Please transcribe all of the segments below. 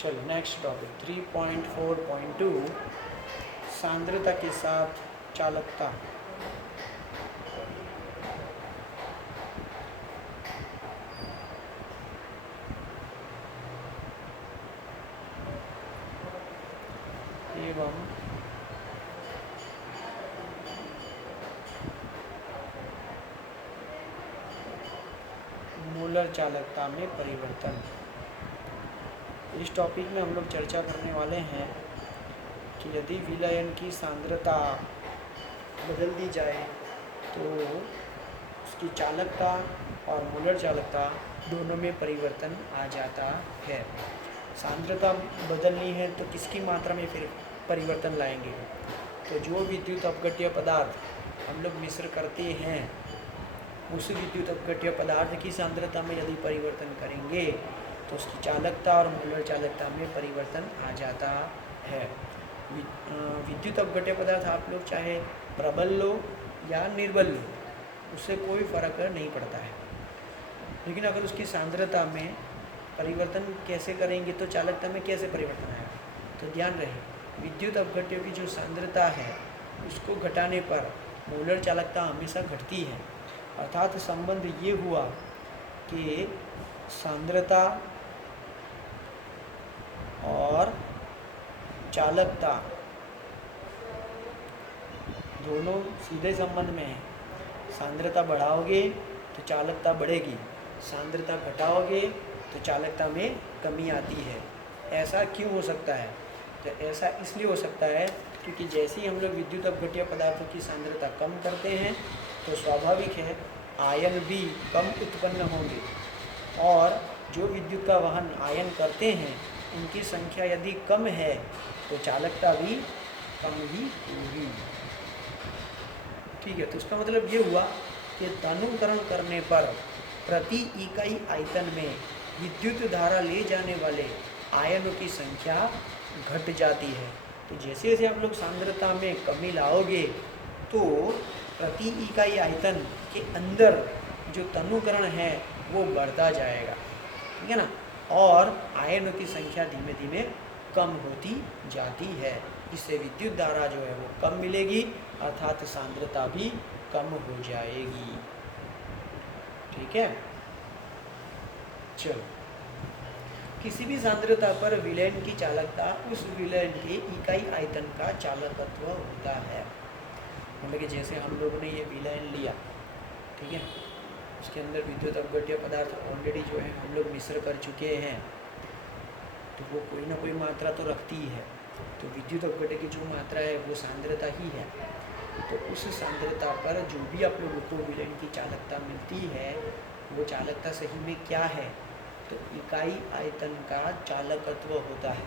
चलो next topic 3.4.2 सांद्रता के साथ चालकता। एवं मोलर चालकता में परिवर्तन। इस टॉपिक में हम लोग चर्चा करने वाले हैं कि यदि विलयन की सांद्रता बदल दी जाए तो उसकी चालकता और मोलर चालकता दोनों में परिवर्तन आ जाता है। सांद्रता बदलनी है तो किसकी मात्रा में फिर परिवर्तन लाएंगे? तो जो विद्युत अपघट्य पदार्थ हम लोग मिश्र करते हैं उस विद्युत अपघट्य पदार्थ की सांद्रता में यदि परिवर्तन करेंगे तो उसकी चालकता और मोलर चालकता में परिवर्तन आ जाता है। विद्युत अपघट्य पदार्थ आप लोग चाहे प्रबल लो या निर्बल लो, उससे कोई फर्क नहीं पड़ता है, लेकिन अगर उसकी सांद्रता में परिवर्तन कैसे करेंगे तो चालकता में कैसे परिवर्तन आएगा? तो ध्यान रहे, विद्युत अपघट्यों की जो सांद्रता है उसको घटाने पर मोलर चालकता हमेशा घटती है। अर्थात संबंध ये हुआ कि सांद्रता और चालकता दोनों सीधे संबंध में हैं। सांद्रता बढ़ाओगे तो चालकता बढ़ेगी, सांद्रता घटाओगे तो चालकता में कमी आती है। ऐसा क्यों हो सकता है? तो ऐसा इसलिए हो सकता है क्योंकि जैसे ही हम लोग विद्युत अपघट्य पदार्थों की सांद्रता कम करते हैं तो स्वाभाविक है आयन भी कम उत्पन्न होंगे, और जो विद्युत का वहन आयन करते हैं उनकी संख्या यदि कम है तो चालकता भी कम ही होगी। ठीक है, तो इसका मतलब ये हुआ कि तनुकरण करने पर प्रति इकाई आयतन में विद्युत धारा ले जाने वाले आयनों की संख्या घट जाती है। तो जैसे जैसे आप लोग सांद्रता में कमी लाओगे तो प्रति इकाई आयतन के अंदर जो तनुकरण है वो बढ़ता जाएगा, ठीक है ना, और आयनों की संख्या धीमे धीमे कम होती जाती है। इससे विद्युत धारा जो है वो कम मिलेगी, अर्थात सांद्रता भी कम हो जाएगी। ठीक है, चलो, किसी भी सांद्रता पर विलयन की चालकता उस विलयन के इकाई आयतन का चालकत्व होता है। मतलब कि जैसे हम लोगों ने ये विलयन लिया, ठीक है, उसके अंदर विद्युत अपघट्य पदार्थ ऑलरेडी जो है हम लोग मिश्र कर चुके हैं, तो वो कोई ना कोई मात्रा तो रखती ही है। तो विद्युत अपघट्य की जो मात्रा है वो सांद्रता ही है। तो उस सांद्रता पर जो भी आप लोगों को विलयन की चालकता मिलती है वो चालकता सही में क्या है? तो इकाई आयतन का चालकत्व होता है।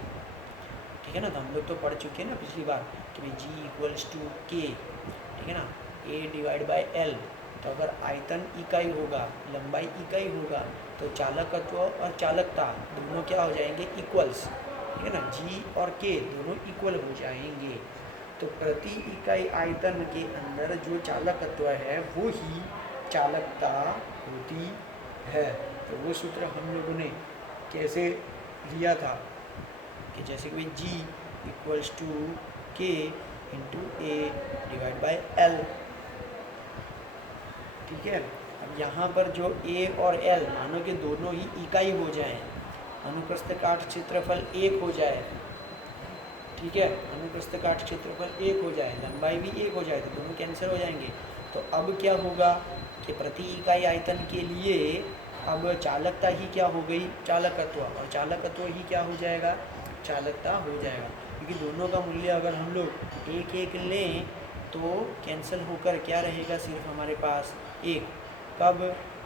ठीक है ना, तो हम लोग तो पढ़ चुके हैं ना पिछली बार कि भाई G=K, ठीक है ना, A/L। तो अगर आयतन इकाई होगा, लंबाई इकाई होगा, तो चालकत्व और चालकता दोनों क्या हो जाएंगे? इक्वल्स, ठीक है ना, G और K दोनों इक्वल हो जाएंगे। तो प्रति इकाई आयतन के अंदर जो चालकत्व है वो ही चालकता होती है। तो वो सूत्र हम लोगों ने कैसे लिया था कि जैसे कि G=K × A/L, ठीक है। अब यहाँ पर जो A और L मानो कि दोनों ही इकाई हो जाएं, अनुप्रस्थ काट क्षेत्रफल 1 हो जाए, ठीक है, अनुप्रस्थ काट क्षेत्रफल 1 हो जाए, लंबाई भी 1 हो जाए, तो दोनों कैंसिल हो जाएंगे। तो अब क्या होगा कि प्रति इकाई आयतन के लिए अब चालकता ही क्या हो गई? चालकत्व, और चालकत्व ही क्या हो जाएगा? चालकता हो जाएगा, क्योंकि दोनों का मूल्य अगर हम लोग 1 लें तो कैंसिल होकर क्या रहेगा? सिर्फ हमारे पास 1। कब?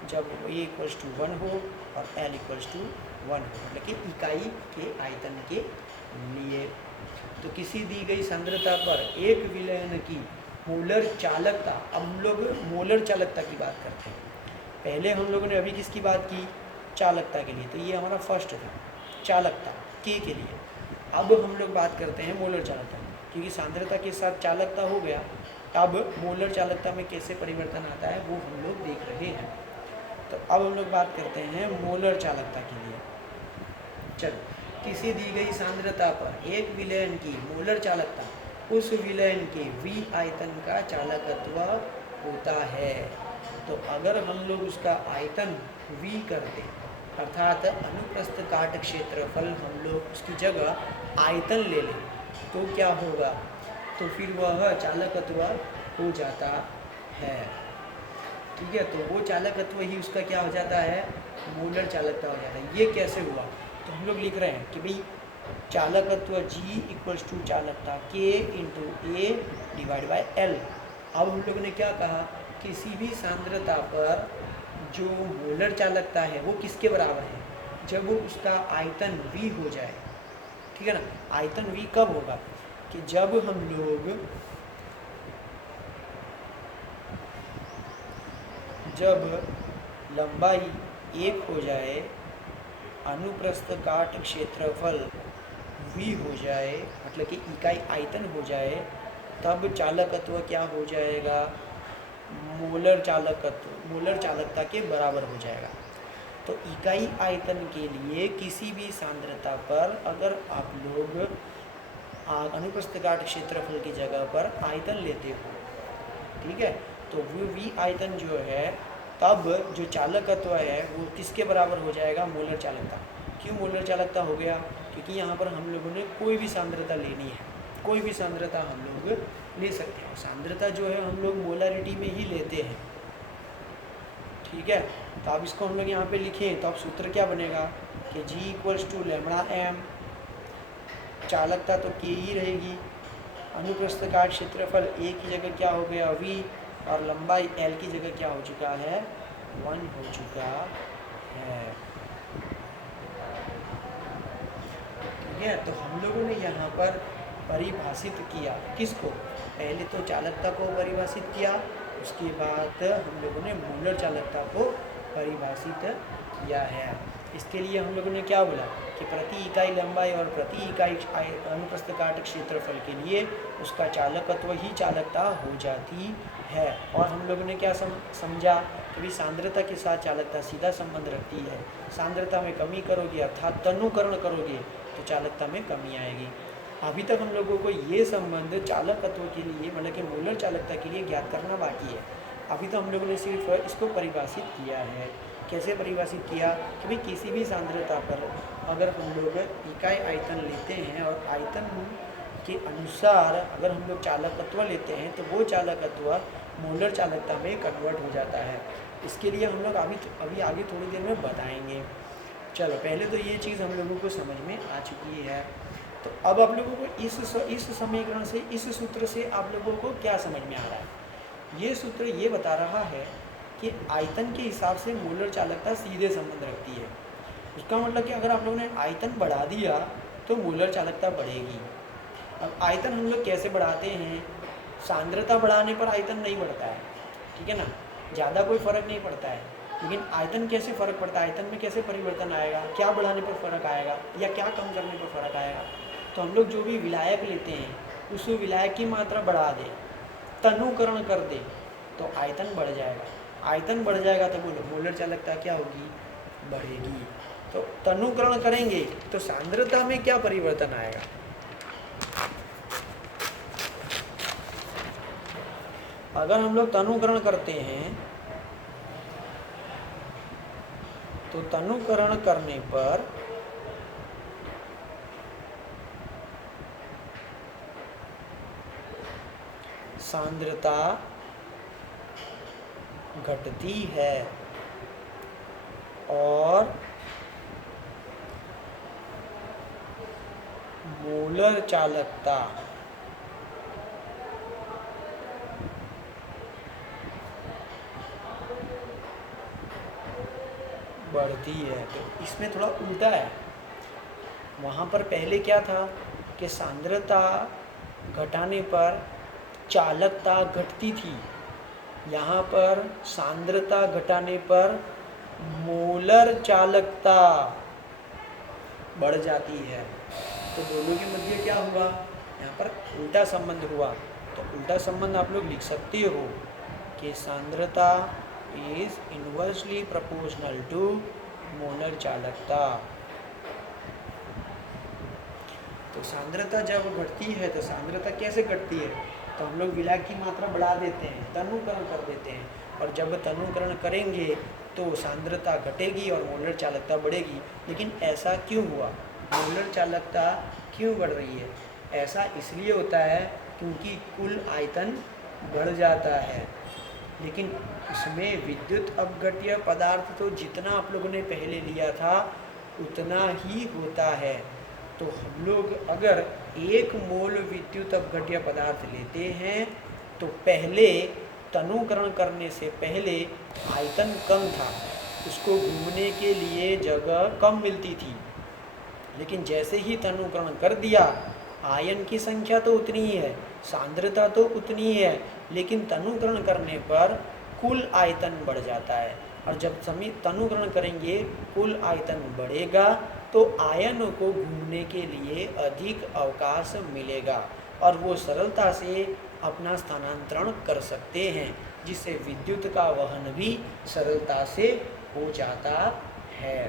जब A=1 हो और L=1 हो, मतलब कि इकाई के आयतन के लिए। तो किसी दी गई सांद्रता पर एक विलयन की मोलर चालकता, अब हम लोग मोलर चालकता की बात करते हैं। पहले हम लोगों ने अभी किसकी बात की? चालकता के लिए, तो ये हमारा फर्स्ट था, चालकता K के लिए। अब हम लोग बात करते हैं मोलर चालकता, क्योंकि सांद्रता के साथ चालकता हो गया, अब मोलर चालकता में कैसे परिवर्तन आता है वो हम लोग देख रहे हैं। तो अब हम लोग बात करते हैं मोलर चालकता के लिए। चलो, किसी दी गई सांद्रता पर एक विलयन की मोलर चालकता उस विलयन के V आयतन का चालकत्व होता है। तो अगर हम लोग उसका आयतन V कर दें, अर्थात अनुप्रस्थ काट क्षेत्रफल हम लोग उसकी जगह आयतन ले लें, तो क्या होगा, तो फिर वह चालकत्व हो जाता है। ठीक है, तो वो चालकत्व ही उसका क्या हो जाता है, मोलर चालकता हो जाता है। ये कैसे हुआ, तो हम लोग लिख रहे हैं कि भाई चालकत्व G इक्वल्स टू चालकता K into A divide by L। अब हम लोगों ने क्या कहा, किसी भी सांद्रता पर जो मोलर चालकता है वो किसके बराबर है, जब उसका आयतन V हो जाए। ठीक है ना, आयतन V कब होगा, कि जब हम लोग लंबाई 1 हो जाए, अनुप्रस्थ काट क्षेत्रफल V हो जाए, मतलब कि इकाई आयतन हो जाए, तब चालकत्व क्या हो जाएगा, मोलर चालकता के बराबर हो जाएगा। तो इकाई आयतन के लिए किसी भी सांद्रता पर अगर आप लोग अनुप्रस्थ काट क्षेत्रफल की जगह पर आयतन लेते हो, ठीक है, तो वो V आयतन जो है, तब जो चालकत्व है वो किसके बराबर हो जाएगा, मोलर चालकता। क्यों मोलर चालकता हो गया, क्योंकि यहाँ पर हम लोगों ने कोई भी सांद्रता लेनी है, कोई भी सांद्रता हम लोग ले सकते हैं। सांद्रता जो है हम लोग मोलरिटी में ही लेते हैं। ठीक है, तो आप इसको हम लोग यहाँ पे लिखें तो अब सूत्र क्या बनेगा कि G equals to lambda m, चालकता तो K ही रहेगी, अनुप्रस्थ काट क्षेत्रफल A की जगह क्या हो गया V, और लंबाई L की जगह क्या हो चुका है, 1 हो चुका है। ठीक है, तो हम लोगों ने यहाँ पर परिभाषित किया किसको, पहले तो चालकता को परिभाषित किया, उसके बाद हम लोगों ने मोलर चालकता को परिभाषित किया है। इसके लिए हम लोगों ने क्या बोला कि प्रति इकाई लंबाई और प्रति इकाई अनुप्रस्थ काट क्षेत्रफल के लिए उसका चालकत्व ही चालकता हो जाती है। और हम लोगों ने क्या समझा कि भाई सांद्रता के साथ चालकता सीधा संबंध रखती है। सांद्रता में कमी करोगे अर्थात तनुकरण करोगे तो चालकता में कमी आएगी। अभी तक हम लोगों को ये संबंध चालकत्व के लिए, मतलब कि मोलर चालकता के लिए ज्ञात करना बाकी है। अभी तो हम लोगों ने सिर्फ इसको परिभाषित किया है। कैसे परिभाषित किया कि भाई किसी भी सांद्रता पर अगर हम लोग इकाई आयतन लेते हैं और आयतन के अनुसार अगर हम लोग चालकत्व लेते हैं तो वो चालकत्व मोलर चालकता में कन्वर्ट हो जाता है। इसके लिए हम लोग अभी आगे थोड़ी देर में बताएंगे। चलो, पहले तो ये चीज़ हम लोगों को समझ में आ चुकी है। तो अब आप लोगों को इस समीकरण से, इस सूत्र से आप लोगों को क्या समझ में आ रहा है, ये सूत्र ये बता रहा है कि आयतन के हिसाब से मोलर चालकता सीधे संबंध रखती है। उसका मतलब कि अगर आप लोगों ने आयतन बढ़ा दिया तो मोलर चालकता बढ़ेगी। अब आयतन हम लोग कैसे बढ़ाते हैं, सांद्रता बढ़ाने पर आयतन नहीं बढ़ता है, ठीक है ना, ज़्यादा कोई फ़र्क नहीं पड़ता है। लेकिन आयतन कैसे फ़र्क पड़ता है, आयतन में कैसे परिवर्तन आएगा, क्या बढ़ाने पर फ़र्क आएगा या क्या कम करने पर फ़र्क आएगा। तो हम लोग जो भी विलायक लेते हैं उस विलायक की मात्रा बढ़ा दें, तनुकरण कर दें, तो आयतन बढ़ जाएगा। आयतन बढ़ जाएगा तो बोलो मोलर चालकता क्या होगी, बढ़ेगी। तो तनुकरण करेंगे तो सांद्रता में क्या परिवर्तन आएगा, अगर हम लोग तनुकरण करते हैं तो तनुकरण करने पर सांद्रता घटती है और मोलर चालकता बढ़ती है। तो इसमें थोड़ा उल्टा है, वहाँ पर पहले क्या था कि सांद्रता घटाने पर चालकता घटती थी, यहाँ पर सांद्रता घटाने पर मोलर चालकता बढ़ जाती है। तो दोनों के मध्य क्या हुआ, यहाँ पर उल्टा संबंध हुआ। तो उल्टा संबंध आप लोग लिख सकते हो कि सांद्रता is inversely proportional to molar चालकता। सांद्रता जब घटती है तो सांद्रता कैसे घटती है, तो हम लोग विलायक की मात्रा बढ़ा देते हैं, तनुकरण कर देते हैं, और जब तनुकरण करेंगे तो सांद्रता घटेगी और मोलर चालकता बढ़ेगी। लेकिन ऐसा क्यों हुआ, मोलर चालकता क्यों बढ़ रही है? ऐसा इसलिए होता है क्योंकि कुल आयतन बढ़ जाता है, लेकिन उसमें विद्युत अपघट्य पदार्थ तो जितना आप लोगों ने पहले लिया था उतना ही होता है। तो हम लोग अगर 1 मोल विद्युत अपघट्य पदार्थ लेते हैं तो पहले तनुकरण करने से पहले आयतन कम था, उसको घूमने के लिए जगह कम मिलती थी, लेकिन जैसे ही तनुकरण कर दिया आयन की संख्या तो उतनी ही है, सांद्रता तो उतनी ही है, लेकिन तनुकरण करने पर कुल आयतन बढ़ जाता है। और जब तनुकरण करेंगे कुल आयतन बढ़ेगा तो आयनों को घूमने के लिए अधिक अवकाश मिलेगा और वो सरलता से अपना स्थानांतरण कर सकते हैं, जिससे विद्युत का वहन भी सरलता से हो जाता है।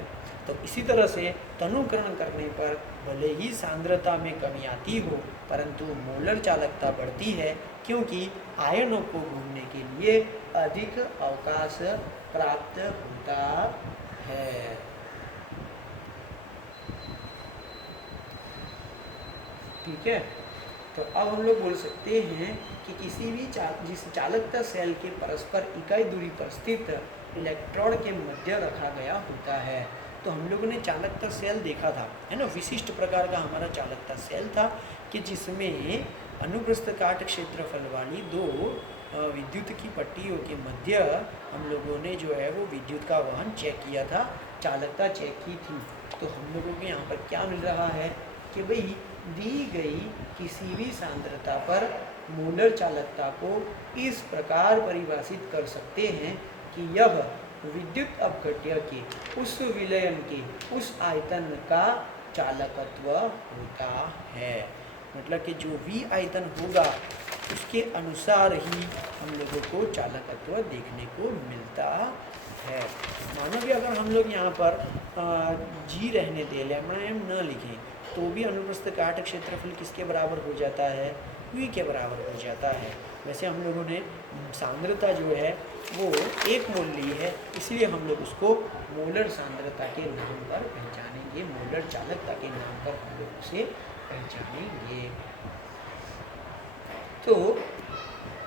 तो इसी तरह से तनुकरण करने पर भले ही सांद्रता में कमी आती हो परंतु मोलर चालकता बढ़ती है, क्योंकि आयनों को घूमने के लिए अधिक अवकाश प्राप्त होता है। ठीक है, तो अब हम लोग बोल सकते हैं कि किसी भी जिस चालकता सेल के परस्पर इकाई दूरी पर स्थित इलेक्ट्रोड के मध्य रखा गया होता है। तो हम लोगों ने चालकता सेल देखा था, है ना, विशिष्ट प्रकार का हमारा चालकता सेल था कि जिसमें अनुप्रस्थ काट क्षेत्रफल वाली 2 विद्युत की पट्टियों के मध्य हम लोगों ने जो है वो विद्युत का वहन चेक किया था, चालकता चेक की थी। तो हम लोगों को यहाँ पर क्या मिल रहा है कि भाई दी गई किसी भी सांद्रता पर मोलर चालकता को इस प्रकार परिभाषित कर सकते हैं कि यह विद्युत अपघट्य के उस विलयन के उस आयतन का चालकत्व होता है। मतलब कि जो V आयतन होगा उसके अनुसार ही हम लोगों को चालकत्व देखने को मिलता है। मानो कि अगर हम लोग यहाँ पर G रहने दे, लैम्डा m न लिखें तो भी अनुप्रस्थ काट क्षेत्रफल किसके बराबर हो जाता है, V के बराबर हो जाता है। वैसे हम लोगों ने सांद्रता जो है वो 1 मोल ली है, इसलिए हम लोग उसको मोलर सांद्रता के नाम पर पहचानेंगे, मोलर चालकता के नाम पर हम लोग उसे पहचानेंगे। तो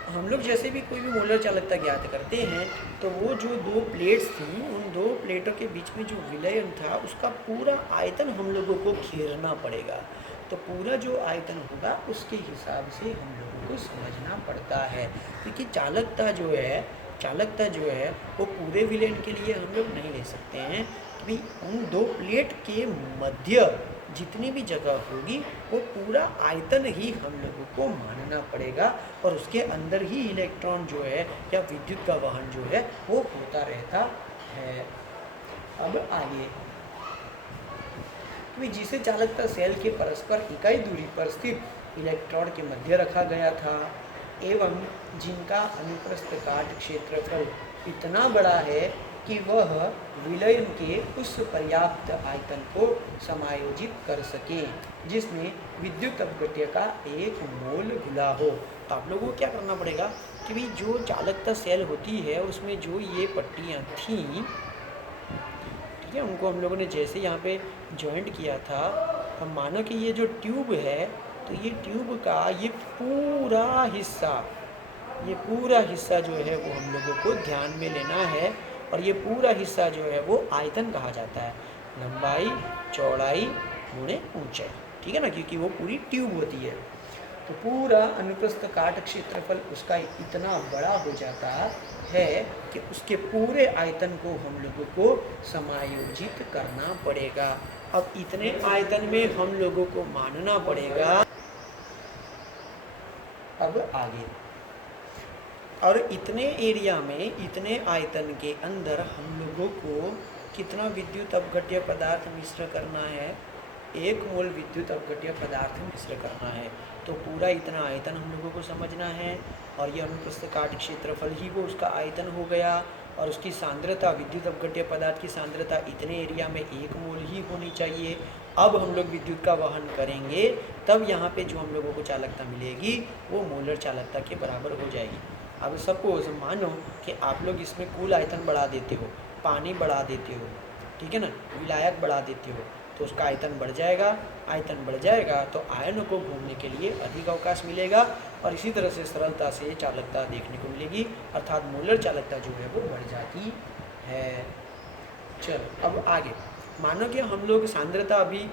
हम लोग जैसे भी कोई भी मोलर चालकता ज्ञात करते हैं तो वो जो 2 प्लेट्स थी उन 2 प्लेटों के बीच में जो विलयन था उसका पूरा आयतन हम लोगों को घेरना पड़ेगा। तो पूरा जो आयतन होगा उसके हिसाब से हम लोगों को समझना पड़ता है, क्योंकि चालकता जो है वो पूरे विलयन के लिए हम लोग नहीं ले सकते हैं कि उन 2 प्लेट के मध्य जितनी भी जगह होगी वो पूरा आयतन ही हम लोगों को मानना पड़ेगा और उसके अंदर ही इलेक्ट्रॉन जो है या विद्युत का वहन जो है वो होता रहता है। अब आगे, जिसे चालकता सेल के परस्पर इकाई दूरी पर स्थित इलेक्ट्रोड के मध्य रखा गया था एवं जिनका अनुप्रस्थ काट क्षेत्रफल इतना बड़ा है कि वह विलयन के उस पर्याप्त आयतन को समायोजित कर सके जिसमें विद्युत अपघट्य का 1 मोल घुला हो। तो आप लोगों को क्या करना पड़ेगा कि भाई जो चालकता सेल होती है उसमें जो ये पट्टियाँ थीं, ठीक है, उनको हम लोगों ने जैसे यहाँ पे जॉइंट किया था, हम मानो कि ये जो ट्यूब है तो ये ट्यूब का ये पूरा हिस्सा जो है वो हम लोगों को ध्यान में लेना है और ये पूरा हिस्सा जो है वो आयतन कहा जाता है, लंबाई चौड़ाई गुणे ऊंचाई, ठीक है ना, क्योंकि वो पूरी ट्यूब होती है। तो पूरा अनुप्रस्थ काट क्षेत्रफल उसका इतना बड़ा हो जाता है कि उसके पूरे आयतन को हम लोगों को समायोजित करना पड़ेगा। अब इतने आयतन में हम लोगों को मानना पड़ेगा। अब आगे, और इतने एरिया में इतने आयतन के अंदर हम लोगों को कितना विद्युत अपघट्य पदार्थ मिश्र करना है, 1 मोल विद्युत अपघट्य पदार्थ मिश्र करना है। तो पूरा इतना आयतन हम लोगों को समझना है और ये अनुप्रस्थ काट क्षेत्रफल ही वो उसका आयतन हो गया और उसकी सांद्रता, विद्युत अपघट्य पदार्थ की सांद्रता इतने एरिया में 1 मोल ही होनी चाहिए। अब हम लोग विद्युत का वहन करेंगे तब यहाँ पे जो हम लोगों को चालकता मिलेगी वो मोलर चालकता के बराबर हो जाएगी। अब सपोज मानो कि आप लोग इसमें कुल आयतन बढ़ा देते हो, पानी बढ़ा देते हो, ठीक है ना, विलायक बढ़ा देते हो, तो उसका आयतन बढ़ जाएगा। आयतन बढ़ जाएगा तो आयनों को घूमने के लिए अधिक अवकाश मिलेगा और इसी तरह से सरलता से चालकता देखने को मिलेगी, अर्थात मोलर चालकता जो है वो बढ़ जाती है। चलो अब आगे, मानो कि हम लोग सांद्रता अभी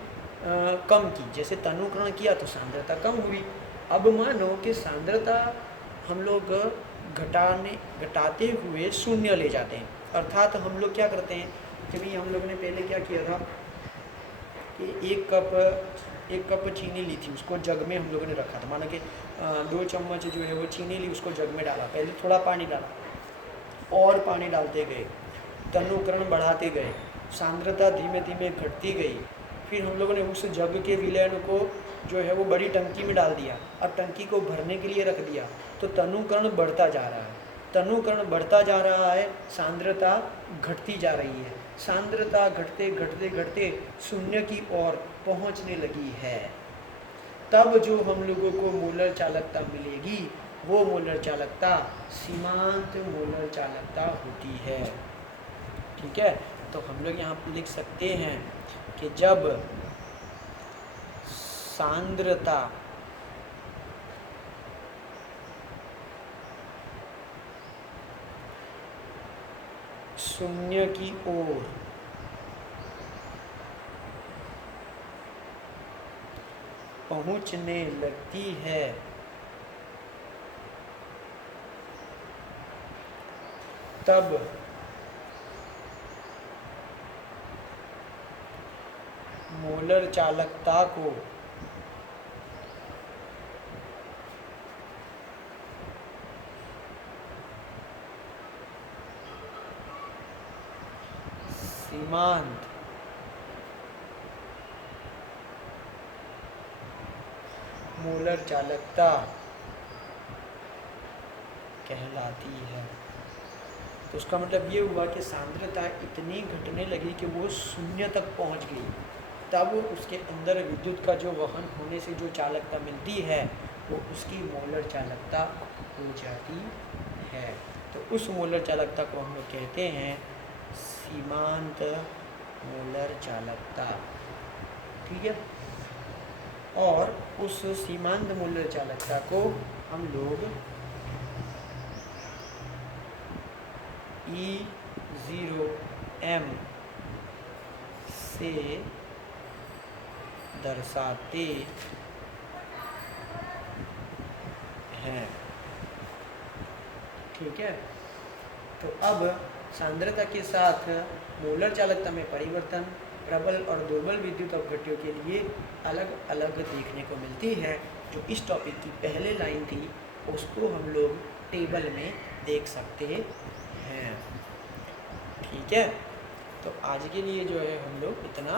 कम की, जैसे तनुकरण किया तो सांद्रता कम हुई। अब मानो कि सांद्रता हम लोग घटाते हुए शून्य ले जाते हैं, अर्थात हम लोग क्या करते हैं कि भाई हम लोग ने पहले क्या किया था कि एक कप चीनी ली थी, उसको जग में हम लोगों ने रखा था, मानो कि 2 चम्मच जो है वो चीनी ली, उसको जग में डाला, पहले थोड़ा पानी डाला और पानी डालते गए, तनुकरण बढ़ाते गए, सांद्रता धीमे धीमे घटती गई, फिर हम लोगों ने उस जग के विलयन को जो है वो बड़ी टंकी में डाल दिया और टंकी को भरने के लिए रख दिया, तो तनुकरण बढ़ता जा रहा है, तनुकरण बढ़ता जा रहा है, सांद्रता घटती जा रही है, सांद्रता घटते घटते घटते शून्य की ओर पहुंचने लगी है। तब जो हम लोगों को मोलर चालकता मिलेगी वो मोलर चालकता सीमांत मोलर चालकता होती है। ठीक है, तो हम लोग यहाँ पर लिख सकते हैं कि जब सांद्रता शून्य की ओर पहुंचने लगती है तब मोलर चालकता को सीमांत मोलर चालकता कहलाती है। तो उसका मतलब ये हुआ कि सांद्रता इतनी घटने लगी कि वो शून्य तक पहुंच गई, तब उसके अंदर विद्युत का जो वहन होने से जो चालकता मिलती है वो उसकी मोलर चालकता हो जाती है। तो उस मोलर चालकता को हम लोग कहते हैं सीमांत मोलर चालकता। ठीक है, और उस सीमांत मोलर चालकता को हम लोग E0m से दर्शाते हैं। ठीक है, तो अब सांद्रता के साथ मोलर चालकता में परिवर्तन प्रबल और दुर्बल विद्युत अपघट्यों के लिए अलग अलग देखने को मिलती है। जो इस टॉपिक की पहले लाइन थी उसको हम लोग टेबल में देख सकते हैं। ठीक है, तो आज के लिए जो है हम लोग इतना